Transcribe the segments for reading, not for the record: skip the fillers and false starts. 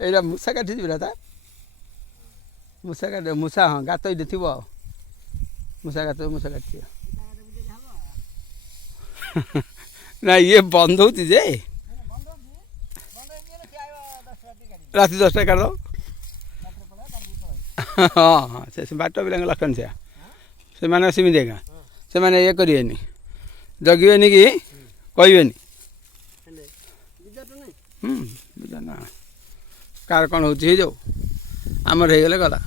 ଏଇଟା ମୂଷା କାଟିଯିବ ତା ମୂଷା ହଁ ଗାତ ଏଇଠି ଥିବ ଆଉ ମୂଷା କାଟିଯିବ ନା ଇଏ ବନ୍ଦ ହେଉଛି ଯେ ରାତି 10ଟା କାଟିଦେବ ହଁ ହଁ ସେ ବାଟ ପିଲାଙ୍କ ଲକ୍ଷଣ ସେୟା ସେମାନେ ସେମିତି ଆଜ୍ଞା ସେମାନେ ଇଏ କରିବେନି ଜଗିବେନି କି କହିବେନି ନା କାହାର କ'ଣ ହେଉଛି ହେଇଯାଉ ଆମର ହେଇଗଲେ ଗଲା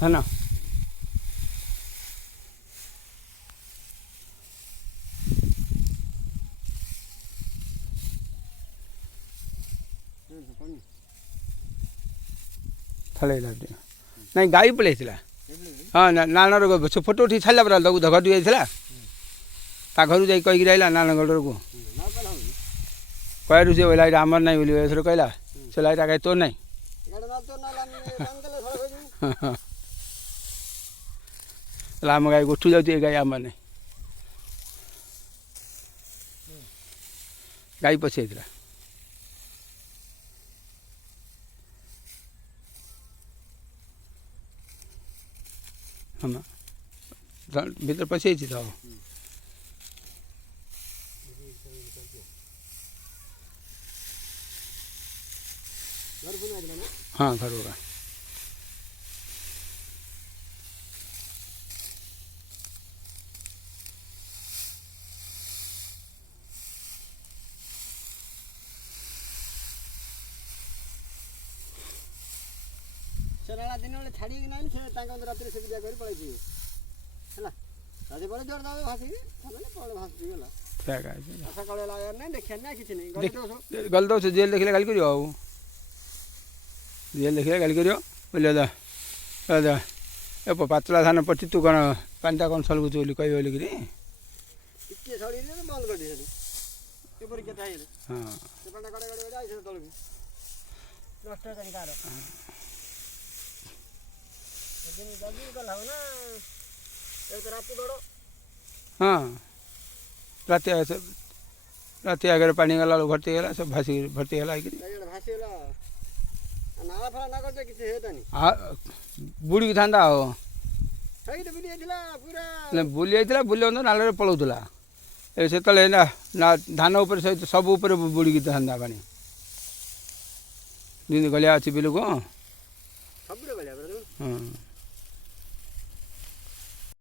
ଧାନ ଥଳେଇଲା ନାଇଁ ଗାଈ ପଳେଇଥିଲା ହଁ ନାଳର ସେ ଫଟୋ ଉଠିକି ଛାଡ଼ିଲା ପରା ତାକୁ ଘରକୁ ଯାଇଥିଲା ତା ଘରକୁ ଯାଇ କହିକି ରହିଲା ନାଳ ଗଡ଼କୁ କହିବାରୁ ସେ ଲାଇଟ୍ ଆମର ନାହିଁ ବୋଲି ଏଥର କହିଲା ସେ ଲାଇଟ୍ ଗାଈ ତୋର ନାହିଁ ହେଲେ ଆମ ଗାଈ ଉଠୁ ଯାଉଛି ଏ ଗାଈ ଆମର ନାହିଁ ଗାଈ ପଶିଯାଇଥିଲା ହଁ ଭିତରେ ପଶିଯାଇଛି ତ ହଁ ଘରକୁ ସେ ଦିନ ବେଳେ ଛାଡ଼ିକି ନାହିଁ ସେ ତାଙ୍କ ରାତିରେ ସୁବିଧା କରି ପଳେଇଯିବେ ହେଲା ରାତି ପରେ ଜୋର ଦେବେ ଭାସିକି ପଳେ ଭାସିକି ଗଲା ସକାଳେ ହେଲା ନାହିଁ ଦେଖିବା ନାହିଁ କିଛି ନାହିଁ ଗଲି ତ ସେ ଜେଲ୍ ଦେଖିଲେ ଗାଳି କରିବ ଆଉ ଜେଲ୍ ଦେଖିଲେ ଗାଳି କରିବ ବୁଝିଲ ଏ ପାତଳା ଧାନ ପଡ଼ିଛି ତୁ କ'ଣ ପାଣିଟା କ'ଣ ସଲଗୁଛୁ ବୋଲି କହିବେ ବୋଲିକିରି ଟିକେ ସଳିଲେ ବନ୍ଦ କରିଦେଇଛନ୍ତି ଏପରି କେତେ ହେଇଗଲେ ହଁ ସେ ପାଣିଟା କଡ଼େ କଡ଼େ ଆଇଥିଲେ ତଳକୁ ନଷ୍ଟ କରି କାହାର ଗଲା ହବ ନା ରାତି ବଡ଼ ହଁ ରାତି ଆଗରେ ପାଣି ଗଲା ବେଳକୁ ଭର୍ତ୍ତି ହେଇଗଲା ସବୁ ଭର୍ତ୍ତି ହେଲା ହେଇକିରି ଭାସିଗଲା ନାଳ ଫାଳ ନା କରିଛ କିଛି ହେଇଥାନି ବୁଡ଼ିକି ଥାନ୍ତା ଆଉ ବୁଲି ଯାଇଥିଲା ପୁରା ବୁଲି ଯାଇଥିଲା ବୁଲି ନାଳରେ ପଳାଉଥିଲା ସେତେବେଳେ ନା ଧାନ ଉପରେ ସହିତ ସବୁ ଉପରେ ବୁଡ଼ିକି ଥାନ୍ତା ପାଣି ଯେମିତି ଗଳିଆ ଅଛି ବିଲକୁ ସବୁରେ ଗଳିଆ ହଁ